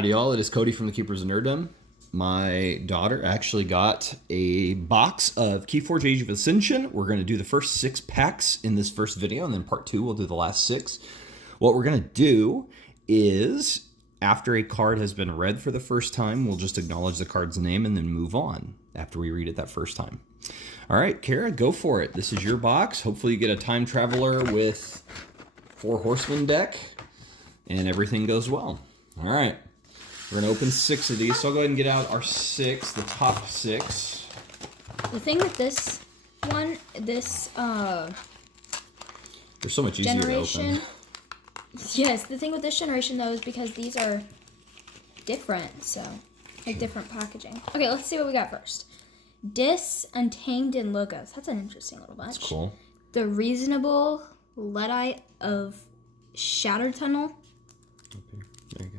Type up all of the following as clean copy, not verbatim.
Howdy y'all, it is Cody from the Keepers of Nerddom. My daughter actually got a box of Keyforge Age of Ascension. We're going to do the first 6 packs in this first video, and then part 2 we'll do the last 6. What we're going to do is, after a card has been read for the first time, we'll just acknowledge the card's name and then move on after we read it that first time. All right, Kara, go for it. This is your box. Hopefully you get a Time Traveler with 4 Horsemen deck, and everything goes well. All right. We're going to open 6 of these, so I'll go ahead and get out our 6, the top 6. The thing with this one, They're so much easier to open. Yes, the thing with this generation, though, is because these are different, so, like, different packaging. Okay, let's see what we got first. Untamed, and Logos. That's an interesting little bunch. That's cool. The Reasonable Luddite of Shattered Tunnel. Okay, there you go.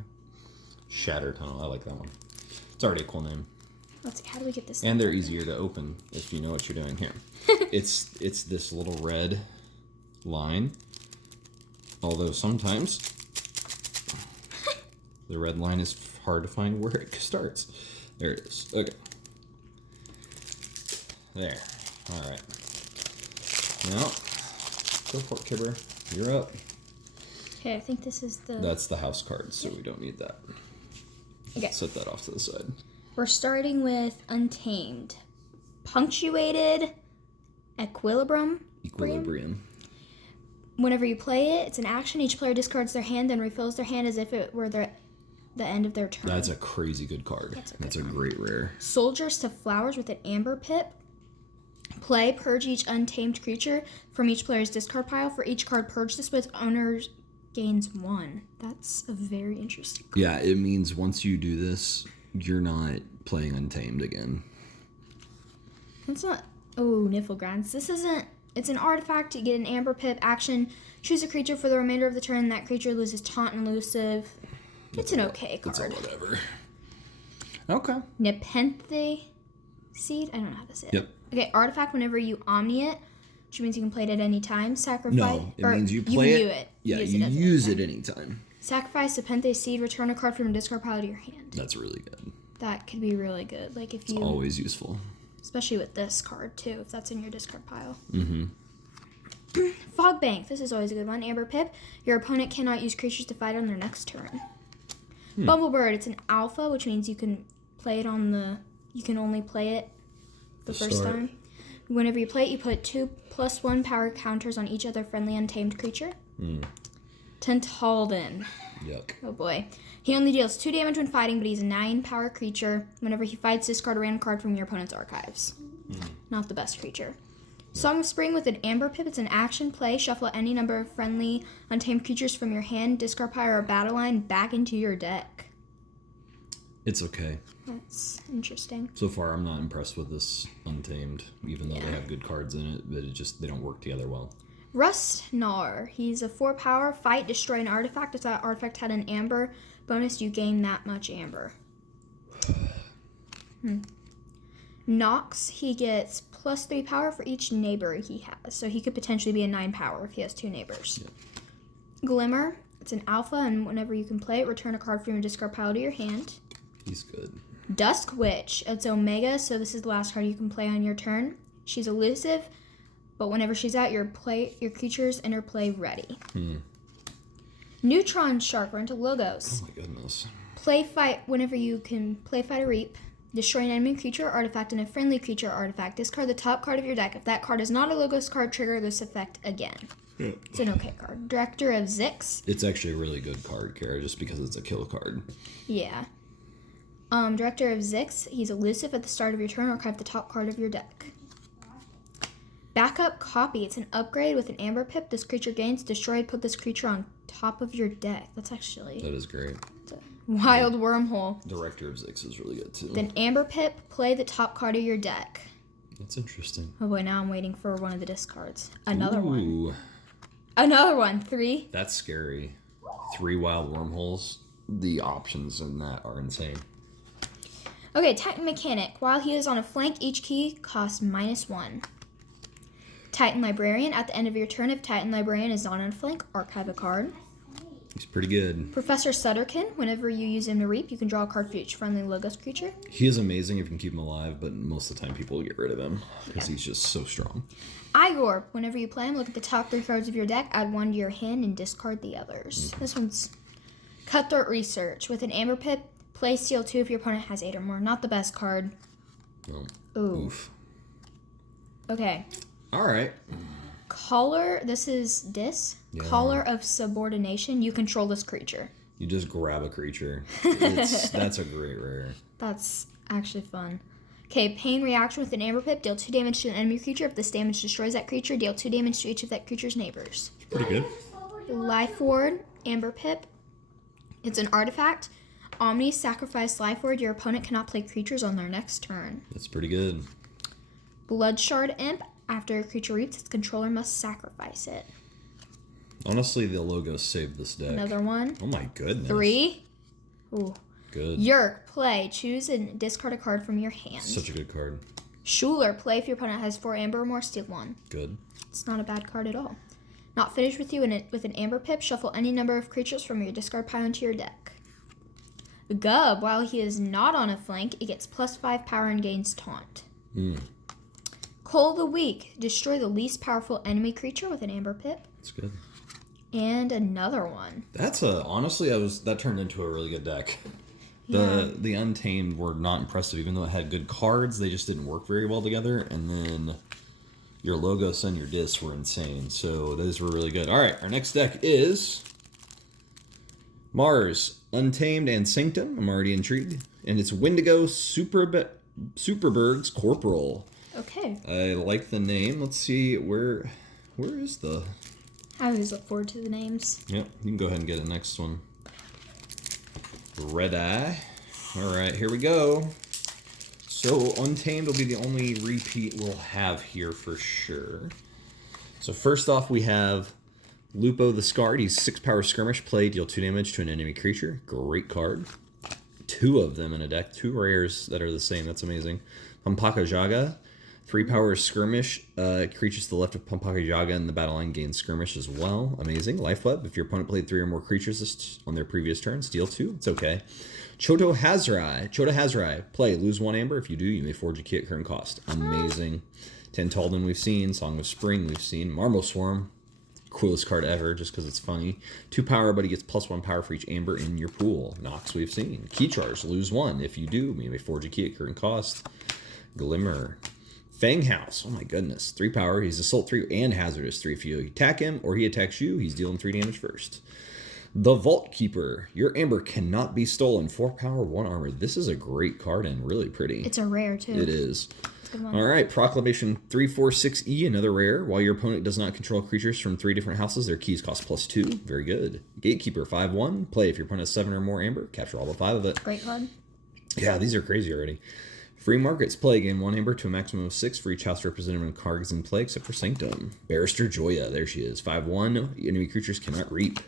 Shattered Tunnel, I like that one. It's already a cool name. Let's see, how do we get this? And they're easier to open if you know what you're doing here. It's this little red line, although sometimes the red line is hard to find where it starts. There it is. Okay. There. All right. Now, go for it, Kibber. You're up. Okay, I think this is the... That's the house card, so we don't need that. Okay. Set that off to the side. We're starting with Untamed. Punctuated Equilibrium. Whenever you play it, it's an action. Each player discards their hand, then refills their hand as if it were the end of their turn. That's a crazy good card. That's a great rare. Soldiers to Flowers with an Amber Pip. Play, purge each untamed creature from each player's discard pile. For each card purged this with, owners gains 1. That's a very interesting card. Yeah, it means once you do this, you're not playing Untamed again. That's not... Oh, Niflgrunts. This isn't... It's an artifact. You get an Amber Pip action. Choose a creature for the remainder of the turn. That creature loses Taunt and Elusive. It's an okay card. It's a whatever. Okay. Nepenthe Seed? I don't know how to say it. Yep. Okay, artifact whenever you Omni it, which means you can play it at any time. Sacrifice... No, it means you play it. Yeah, you use it anytime. Sacrifice Nepenthe Seed, return a card from your discard pile to your hand. That's really good. That could be really good. Like if you... It's always useful. Especially with this card, too, if that's in your discard pile. Mm-hmm. Fog Bank. This is always a good one. Amber Pip. Your opponent cannot use creatures to fight on their next turn. Bumblebird. It's an alpha, which means you can play it on the... You can only play it the first time. Whenever you play it, you put 2+1 power counters on each other friendly untamed creature. Tentalden. Yuck. Oh boy. He only deals 2 damage when fighting, but he's a 9 power creature. Whenever he fights, discard a random card from your opponent's archives. Not the best creature. Song of Spring with an Amber Pip. It's an action play. Shuffle any number of friendly untamed creatures from your hand, discard pile or battle line back into your deck. It's okay. That's interesting. So far, I'm not impressed with this Untamed, even though they have good cards in it, but they don't work together well. Rustnar. He's a 4 power. Fight, destroy an artifact. If that artifact had an amber bonus, you gain that much amber. Nox. He gets +3 power for each neighbor he has. So he could potentially be a 9 power if he has 2 neighbors. Yeah. Glimmer. It's an alpha, and whenever you can play it, return a card from your discard pile to your hand. He's good. Dusk Witch. It's Omega, so this is the last card you can play on your turn. She's elusive, but whenever she's out, your creatures interplay ready. Neutron Shark. We're into Logos. Oh my goodness. Play fight whenever you can. Play fight a Reap. Destroy an enemy creature or artifact and a friendly creature or artifact. Discard the top card of your deck. If that card is not a Logos card, trigger this effect again. It's an okay card. Director of Zix. It's actually a really good card, Kara, just because it's a kill card. Yeah. Director of Zix. He's elusive. At the start of your turn, archive the top card of your deck. Backup Copy. It's an upgrade with an Amber Pip. This creature gains destroyed. Put this creature on top of your deck. That's actually... That is great. It's a wild wormhole. Director of Zix is really good, too. Then Amber Pip. Play the top card of your deck. That's interesting. Oh boy, now I'm waiting for one of the discards. Another one. Ooh. Another one. 3. That's scary. 3 wild wormholes. The options in that are insane. Okay, Titan Mechanic. While he is on a flank, each key costs -1. Titan Librarian. At the end of your turn, if Titan Librarian is not on a flank, archive a card. He's pretty good. Professor Sutterkin, whenever you use him to reap, you can draw a card for each friendly Logos creature. He is amazing if you can keep him alive, but most of the time people will get rid of him because he's just so strong. Igor, whenever you play him, look at the top 3 cards of your deck, add 1 to your hand, and discard the others. This one's Cutthroat Research. With an Amber Pip, play Steal 2 if your opponent has 8 or more. Not the best card. Well, Ooh. oof. Okay. All right. Collar, this is Dis. Yeah. Collar of Subordination. You control this creature. You just grab a creature. That's a great rare. That's actually fun. Okay, Pain Reaction with an Amber Pip. Deal 2 damage to an enemy creature. If this damage destroys that creature, deal 2 damage to each of that creature's neighbors. Pretty good. Life Ward, Amber Pip. It's an artifact. Omni, sacrifice Life Ward. Your opponent cannot play creatures on their next turn. That's pretty good. Blood Shard Imp. After a creature reaps, its controller must sacrifice it. Honestly, the logo saved this deck. Another one. Oh my goodness. 3. Ooh. Good. Yerk, play. Choose and discard a card from your hand. Such a good card. Schuler, play. If your opponent has 4 amber or more, steal 1. Good. It's not a bad card at all. Not finished with you with an Amber Pip. Shuffle any number of creatures from your discard pile into your deck. Gub, while he is not on a flank, it gets +5 power and gains taunt. Coal the Weak, destroy the least powerful enemy creature with an Amber Pip. That's good. And another one. That's honestly, that turned into a really good deck. The Untamed were not impressive, even though it had good cards. They just didn't work very well together. And then your Logos and your Dis were insane. So those were really good. All right, our next deck is Mars, Untamed, and Sanctum. I'm already intrigued. And it's Wendigo Superberg's Corporal. Okay. I like the name. Let's see, where is the... I always look forward to the names. Yep, you can go ahead and get a next one. Red Eye. All right, here we go. So Untamed will be the only repeat we'll have here for sure. So first off, we have Lupo the Scarred. He's 6 power skirmish. Play, deal 2 damage to an enemy creature. Great card. 2 of them in a deck. 2 rares that are the same. That's amazing. Pampaka Jaga. 3 power skirmish. Creatures to the left of Pampaka Jaga in the battle line gain skirmish as well. Amazing. Life Web. If your opponent played 3 or more creatures on their previous turn, steal 2. It's okay. Choto Hazrai. Play. Lose 1 amber. If you do, you may forge a key at current cost. Amazing. Tentalden we've seen. Song of Spring we've seen. Marble Swarm. Coolest card ever just because it's funny. 2 power, but he gets +1 power for each amber in your pool. Nox we've seen. Key Charge. Lose 1. If you do, you may forge a key at current cost. Glimmer. Fang House. Oh my goodness. 3 power. He's Assault 3 and Hazardous 3. If you attack him or he attacks you, he's dealing 3 damage first. The Vault Keeper. Your amber cannot be stolen. 4 power, 1 armor. This is a great card and really pretty. It's a rare too. It is. It's a good one. All right. Proclamation 346E. Another rare. While your opponent does not control creatures from 3 different houses, their keys cost +2. Very good. Gatekeeper 5/1. Play. If your opponent has 7 or more amber, capture all but 5 of it. Great card. Yeah, these are crazy already. Free Markets. Play. Gain 1 amber to a maximum of 6 for each house representative of cards in play, except for Sanctum. Barrister Joya. There she is. 5/1. Enemy creatures cannot reap.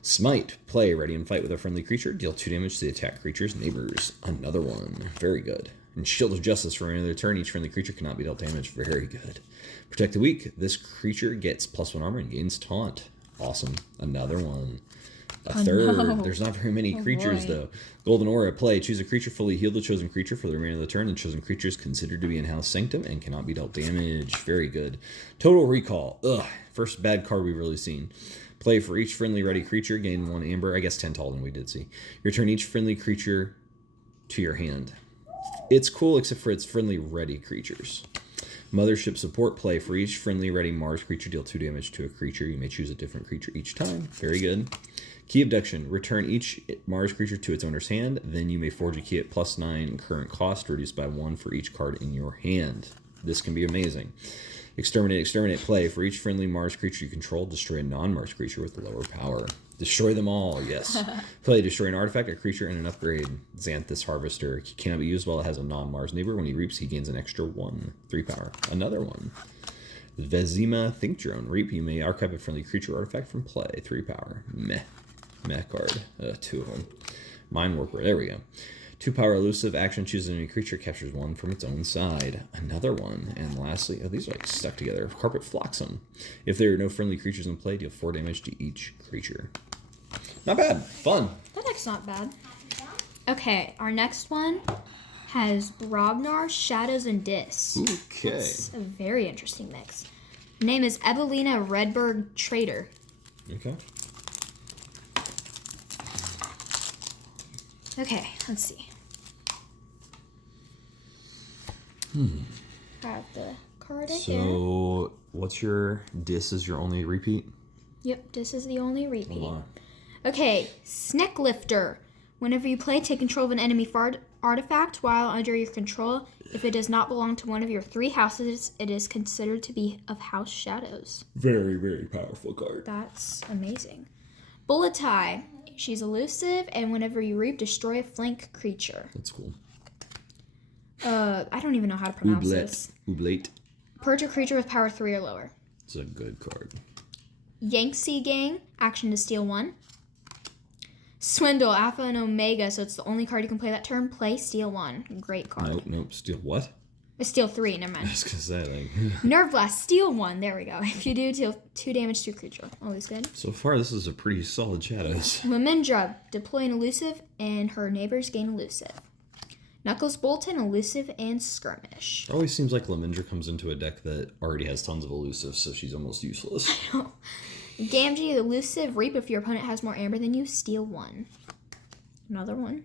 Smite. Play. Ready and fight with a friendly creature. Deal 2 damage to the attack creature's neighbors. Another one. Very good. And Shield of Justice. For another turn, each friendly creature cannot be dealt damage. Very good. Protect the Weak. This creature gets +1 armor and gains Taunt. Awesome. Another one. A third. No. There's not very many creatures, boy. though. Golden Aura. Play. Choose a creature, fully heal the chosen creature for the remainder of the turn. The chosen creature is considered to be in House Sanctum and cannot be dealt damage. Very good. Total Recall. Ugh. First bad card we've really seen. Play. For each friendly ready creature, gain 1 amber. I guess Tentalden we did see. Return each friendly creature to your hand. It's cool except for its friendly ready creatures. Mothership Support. Play. For each friendly ready Mars creature, deal 2 damage to a creature. You may choose a different creature each time. Very good. Key Abduction. Return each Mars creature to its owner's hand. Then you may forge a key at +9 current cost, reduced by 1 for each card in your hand. This can be amazing. Exterminate. Play. For each friendly Mars creature you control, destroy a non-Mars creature with lower power. Destroy them all, yes. Play. Destroy an artifact, a creature, and an upgrade. Xanthus Harvester. He cannot be used while it has a non-Mars neighbor. When he reaps, he gains an extra 1. 3 power. Another one. Vezima Think Drone. Reap. You may archive a friendly creature artifact from play. 3 power. Meh card. 2 of them. Mind Warper. There we go. 2 power elusive. Action. Chooses a new creature. Captures 1 from its own side. Another one. And lastly, these are like stuck together. Carpet Flotsam. If there are no friendly creatures in play, deal 4 damage to each creature. Not bad. Fun. That deck's not bad. Okay, our next one has Brobnar, Shadows, and Dis. Okay. It's a very interesting mix. Name is Evelina Redberg Trader. Okay. Okay, let's see. I have the card in here. So, what's your Dis is your only repeat? Yep, this is the only repeat. Hold on. Okay, Sneck Lifter. Whenever you play, take control of an enemy artifact while under your control. If it does not belong to one of your 3 houses, it is considered to be of House Shadows. Very, very powerful card. That's amazing. Bulletai. She's elusive, and whenever you reap, destroy a flank creature. That's cool. I don't even know how to pronounce this. Oublette. Purge a creature with power 3 or lower. It's a good card. Yangtze Gang. Action to steal 1. Swindle, Alpha and Omega, so it's the only card you can play that turn. Play, steal 1. Great card. Nope. Steal what? Steal 3, never I mind. was gonna say, like... Nerve Blast, steal 1. There we go. If you do, deal 2 damage to a creature. Always good. So far, this is a pretty solid Shadows. Lemindra, deploy an elusive, and her neighbors gain elusive. Knuckles Bolton, elusive, and skirmish. It always seems like Lemindra comes into a deck that already has tons of elusive, so she's almost useless. Gamgee, elusive, reap if your opponent has more amber than you, steal 1. Another one.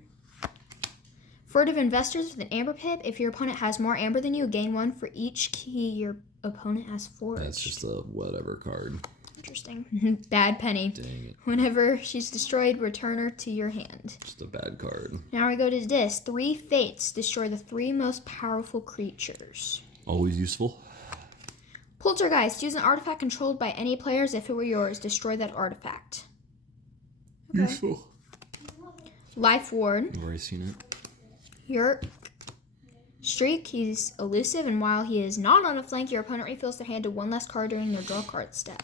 Furtive Investors with an amber pip. If your opponent has more amber than you, gain 1 for each key your opponent has forged. That's just a whatever card. Interesting. Bad Penny. Dang it. Whenever she's destroyed, return her to your hand. Just a bad card. Now we go to this. 3 Fates. Destroy the 3 most powerful creatures. Always useful. Poltergeist. Use an artifact controlled by any players. If it were yours, destroy that artifact. Okay. Useful. Life Ward. I've already seen it. Yerk. Streak. He's elusive, and while he is not on a flank, your opponent refills their hand to 1 less card during their draw card step.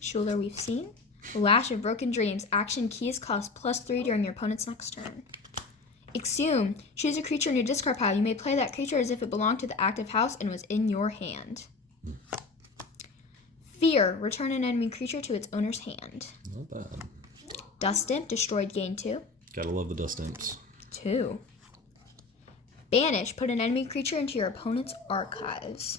Schuler, we've seen. Lash of Broken Dreams. Action keys cost +3 during your opponent's next turn. Exhume. Choose a creature in your discard pile. You may play that creature as if it belonged to the active house and was in your hand. Fear. Return an enemy creature to its owner's hand. Not bad. Dust Imp. Destroyed, gain 2. Gotta love the Dust Imps. 2. Banish. Put an enemy creature into your opponent's archives.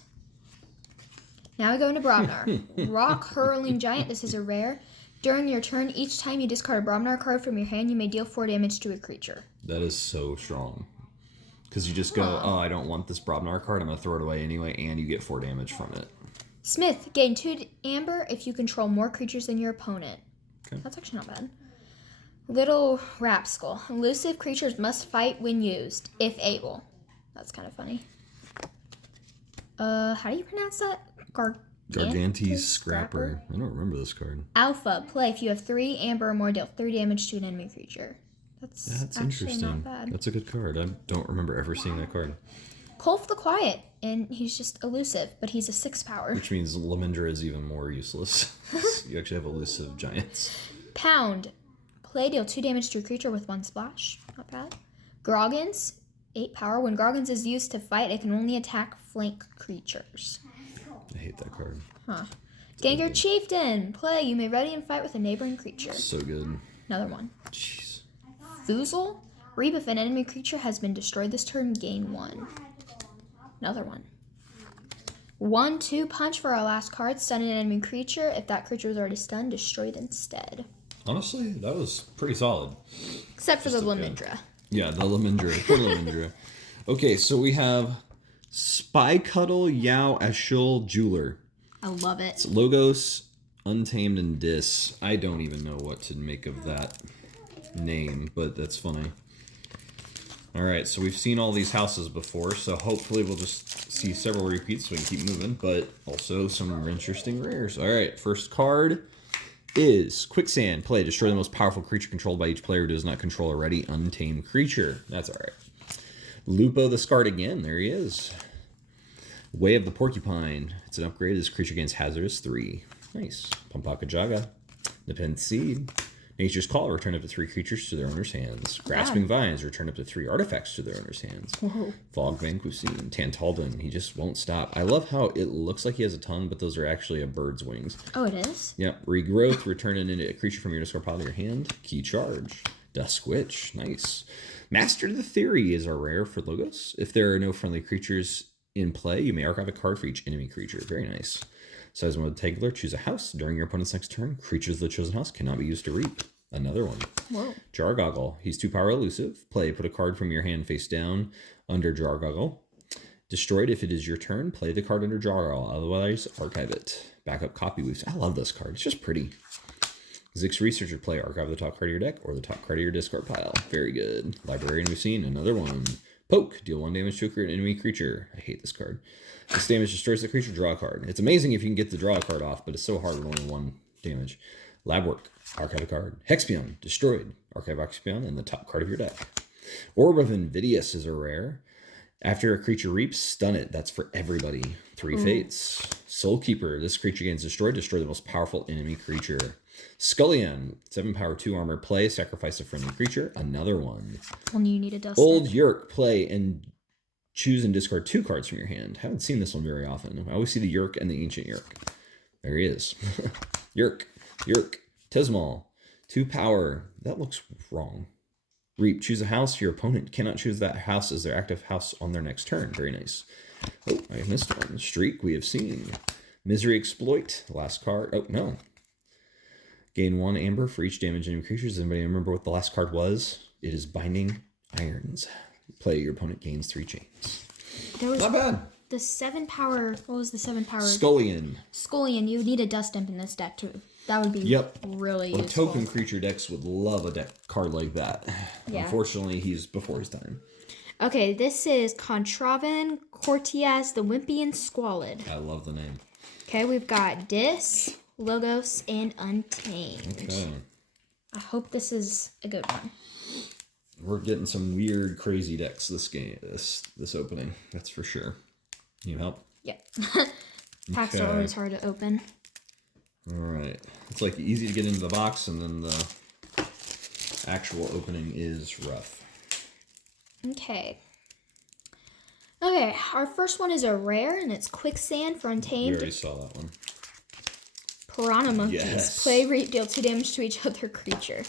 Now we go into Brobnar. Rock Hurling Giant. This is a rare. During your turn, each time you discard a Brobnar card from your hand, you may deal 4 damage to a creature. That is so strong. Because you just go, oh, I don't want this Brobnar card. I'm going to throw it away anyway, and you get 4 damage from it. Smith. Gain 2 amber if you control more creatures than your opponent. Okay. That's actually not bad. Little Rapskull. Elusive creatures must fight when used, if able. That's kind of funny. How do you pronounce that? Gargantes Scrapper. I don't remember this card. Alpha. Play if you have 3 amber or more, deal 3 damage to an enemy creature. That's actually interesting. not bad. That's a good card. I don't remember ever seeing that card. Kolf the Quiet, and he's just elusive, but he's a 6 power. Which means Lemindra is even more useless. You actually have elusive giants. Pound. Play, deal 2 damage to a creature with 1 splash. Not bad. Groggins. 8 power. When Groggins is used to fight, it can only attack flank creatures. I hate that card. Huh. Gengar Chieftain. Play. You may ready and fight with a neighboring creature. So good. Another one. Jeez. Foozle. Reap if an enemy creature has been destroyed this turn, gain 1. Another one. 1/2 punch for our last card. Stun an enemy creature. If that creature was already stunned, destroy it instead. Honestly, that was pretty solid. Except for the okay. Lemindra. Yeah, the Lemindra. Poor Lemindra. Okay, so we have Spy Cuddle Yao Ashul Jeweler. I love it. It's Logos, Untamed, and Dis. I don't even know what to make of that name, but that's funny. Alright, so we've seen all these houses before, so hopefully we'll just see several repeats so we can keep moving, but also some interesting rares. Alright, first card is Quicksand. Play. Destroy the most powerful creature controlled by each player who does not control a ready untamed creature. That's alright. Lupo the Scarred again. There he is. Way of the Porcupine. It's an upgrade. This creature gains hazardous 3. Nice. Pampaka Jaga. Nepenthe Seed. Nature's Call, return up to 3 creatures to their owner's hands. Grasping Vines, return up to 3 artifacts to their owner's hands. Whoa. Fog Bank, we've seen. Tantalden, he just won't stop. I love how it looks like he has a tongue, but those are actually a bird's wings. Oh, it is? Yep. Regrowth, return an a creature from your discard pile to your hand. Key Charge. Dusk Witch, nice. Master the Theory is a rare for Logos. If there are no friendly creatures in play, you may archive a card for each enemy creature. Very nice. Size 1 Tangler, choose a house. During your opponent's next turn, creatures of the chosen house cannot be used to reap. Another one. Whoa. Jargoggle. He's 2 power elusive. Play, put a card from your hand face down under Jargoggle. Destroyed if it is your turn. Play the card under Jargoggle. Otherwise, archive it. Backup copy. I love this card. It's just pretty. Zix Researcher, play, archive the top card of your deck or the top card of your discard pile. Very good. Librarian, we've seen. Another one. Poke. Deal 1 damage to an enemy creature. I hate this card. This damage destroys the creature. Draw a card. It's amazing if you can get the draw card off, but it's so hard with only 1 damage. Lab Work. Archive a card. Hexpion. Destroyed. Archive Hexpion and the top card of your deck. Orb of Invidious is a rare. After a creature reaps, stun it. That's for everybody. 3 Fates. Soulkeeper. This creature gains destroyed. Destroy the most powerful enemy creature. Scullion. 7 power, 2 armor. Play. Sacrifice a friendly creature. Another one. When you need a dust. Old Yerk. Play and choose and discard 2 cards from your hand. Haven't seen this one very often. I always see the Yerk and the Ancient Yerk. There he is. Yerk. Tismal. 2 power. That looks wrong. Reap. Choose a house. Your opponent cannot choose that house as their active house on their next turn. Very nice. Oh, I missed one. Streak, we have seen. Misery Exploit. Last card. Oh, no. Gain 1 amber for each damage enemy creatures. Does anybody remember what the last card was? It is Binding Irons. Play, your opponent gains 3 chains. There was not bad. The 7 power. What was the 7 power? Scullion. You need a dust imp in this deck too. That would be really well, useful. Token creature decks would love a deck card like that. Yeah. Unfortunately, he's before his time. Okay, this is Contraven Cortias the Wimpy and Squalid. I love the name. Okay, we've got Dis, Logos, and Untamed. Okay. I hope this is a good one. We're getting some weird, crazy decks this game, this opening. That's for sure. Can you help? Yep. Packs are always hard to open. All right. It's like easy to get into the box, and then the actual opening is rough. Okay. Okay, our first one is a rare, and it's Quicksand for Untamed. We already saw that one. Piranha Monkeys. Yes. Play, reap, deal 2 damage to each other creature.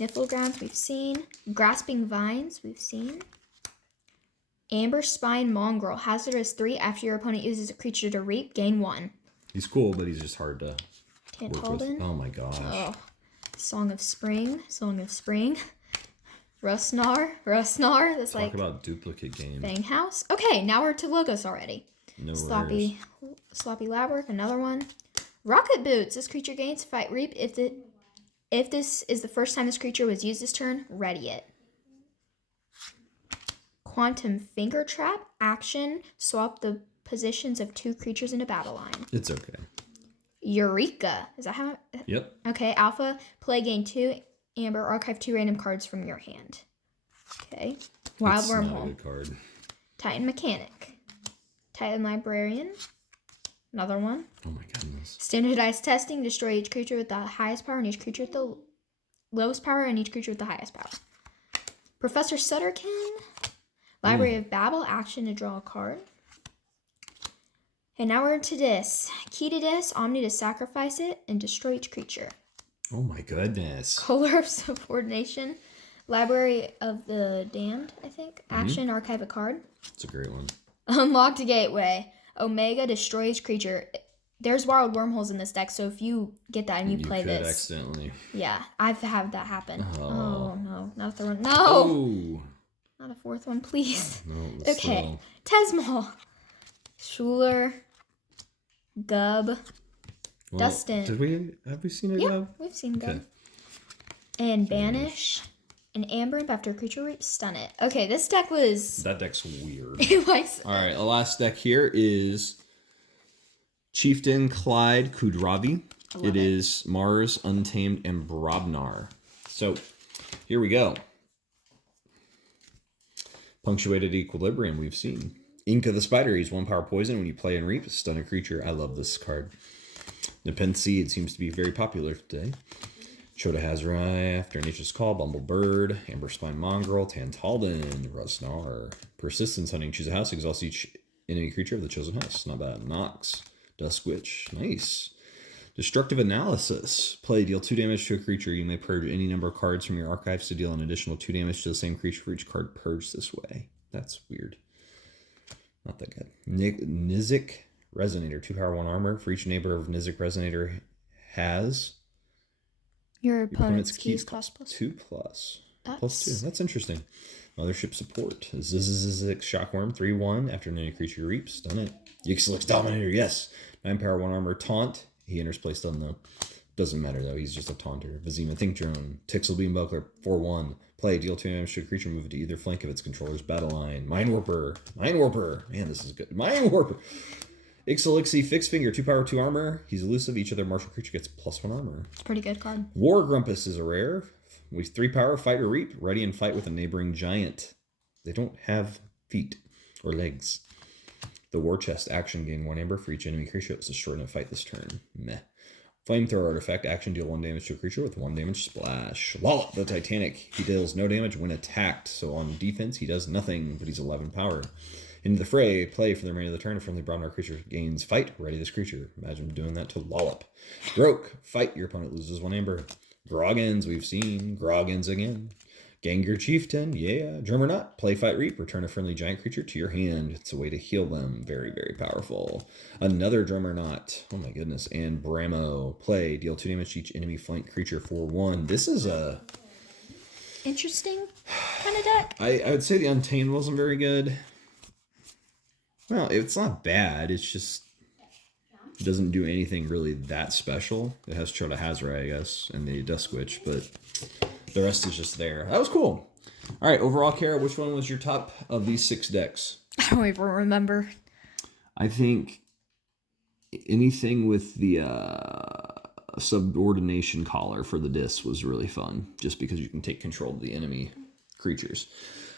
Nifflegrounds, we've seen. Grasping Vines, we've seen. Amber Spine Mongrel. Hazardous 3. After your opponent uses a creature to reap, gain 1. He's cool, but he's just hard to work with. Tantalden. Oh my gosh. Oh. Song of Spring. Rustnar. That's Talk like about duplicate games. Bang House. Okay, now we're to Logos already. No Sloppy Labwork, another one. Rocket Boots. This creature gains fight reap. If this is the first time this creature was used this turn, ready it. Quantum Finger Trap. Action. Swap the positions of 2 creatures in a battle line. It's okay. Eureka. Is that how? Yep. Okay, Alpha. Play, gain 2 amber. Archive 2 random cards from your hand. Okay. Wild It's not a Wormhole. good card. Titan Mechanic. Titan Librarian. Another one. Oh my goodness. Standardized Testing. Destroy each creature with the highest power and each creature with the lowest power and each creature with the highest power. Professor Sutterkin. Library of Babel. Action to draw a card. And now we're into this. Key to this. Omni to sacrifice it and destroy each creature. Oh my goodness. Color of Subordination. Library of the Damned, I think. Action, archive a card. It's a great one. Unlocked Gateway. Omega, destroy each creature. There's wild wormholes in this deck, so if you get that and you play this. Accidentally. Yeah, I've had that happen. Oh. No, not a third one. No! Oh! Not a fourth one, please. No, Okay. Tesmal. Schuler. Gub. Well, Dustin. Have we seen it? Yeah, we've seen Gub. Okay. And Banish. An Amber Imp after a creature reaps, stun it. Okay, this deck was... That deck's weird. All right, the last deck here is Chieftain Clyde Kudravi. It is Mars, Untamed, and Brobnar. So, here we go. Punctuated Equilibrium, we've seen. Ink of the Spider, he's 1 power poison. When you play and reap, stun a creature. I love this card. Nepenthe Seed seems to be very popular today. Choda Hazrai, After Nature's Call, Bumblebird, Amberspine Mongrel, Tantalden, Rosnar. Persistence Hunting. Choose a house, exhaust each enemy creature of the chosen house. Not bad. Nox, Dusk Witch. Nice. Destructive Analysis. Play, deal 2 damage to a creature. You may purge any number of cards from your archives to deal an additional 2 damage to the same creature for each card purged this way. That's weird. Not that good. Nizik Resonator. 2 power, 1 armor. For each neighbor of Nizik Resonator has your opponent's keys cost +2. +2. That's interesting. Mothership Support. Zizik Shockworm. 3/1. After any creature reaps. Done it. Yixilix Dominator. Yes. 9 power, 1 armor. Taunt. He enters play stun though. Doesn't matter though. He's just a taunter. Vizima Think Drone. Tixel Beam Buckler. 4/1. Play. Deal 2 damage to a creature. Move it to either flank of its controller's battle line. Mind Warper. Mind Warper. Man, this is good. Mind Warper. Ixilixi Fixed Finger. 2 power, 2 armor. He's elusive. Each other martial creature gets +1 armor. It's a pretty good card. War Grumpus is a rare. With 3 power, fight or reap. Ready and fight with a neighboring giant. They don't have feet or legs. The War Chest action, gain 1 amber for each enemy creature that's destroyed in a fight this turn. Meh. Flamethrower artifact action, deal 1 damage to a creature with 1 damage splash. Lollop the Titanic. He deals no damage when attacked, so on defense he does nothing, but he's 11 power. Into the fray, play for the remainder of the turn. A friendly brown creature gains fight. Ready this creature. Imagine doing that to Lollop. Groke, fight. Your opponent loses 1 amber. Groggins, we've seen. Groggins again. Gengar Chieftain, yeah. Drummerknot, play, fight, reap. Return a friendly giant creature to your hand. It's a way to heal them. Very, very powerful. Another Drummerknot. Oh my goodness. And Bramo, play. Deal 2 damage to each enemy flank creature for 1. This is a interesting kind of deck. I would say the Untamed wasn't very good. Well, it's not bad. It's just it doesn't do anything really that special. It has Choda Hazrai, I guess, and the Dusk Witch, but the rest is just there. That was cool. All right, overall, Kara, which one was your top of these 6 decks? I don't even remember. I think anything with the subordination collar for the disc was really fun, just because you can take control of the enemy creatures.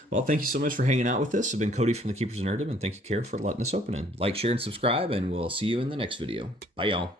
Well, thank you so much for hanging out with us. I've been Cody from the Keepers of Nerdom, and thank you, Kara, for letting us open in. Like, share, and subscribe, and we'll see you in the next video. Bye, y'all.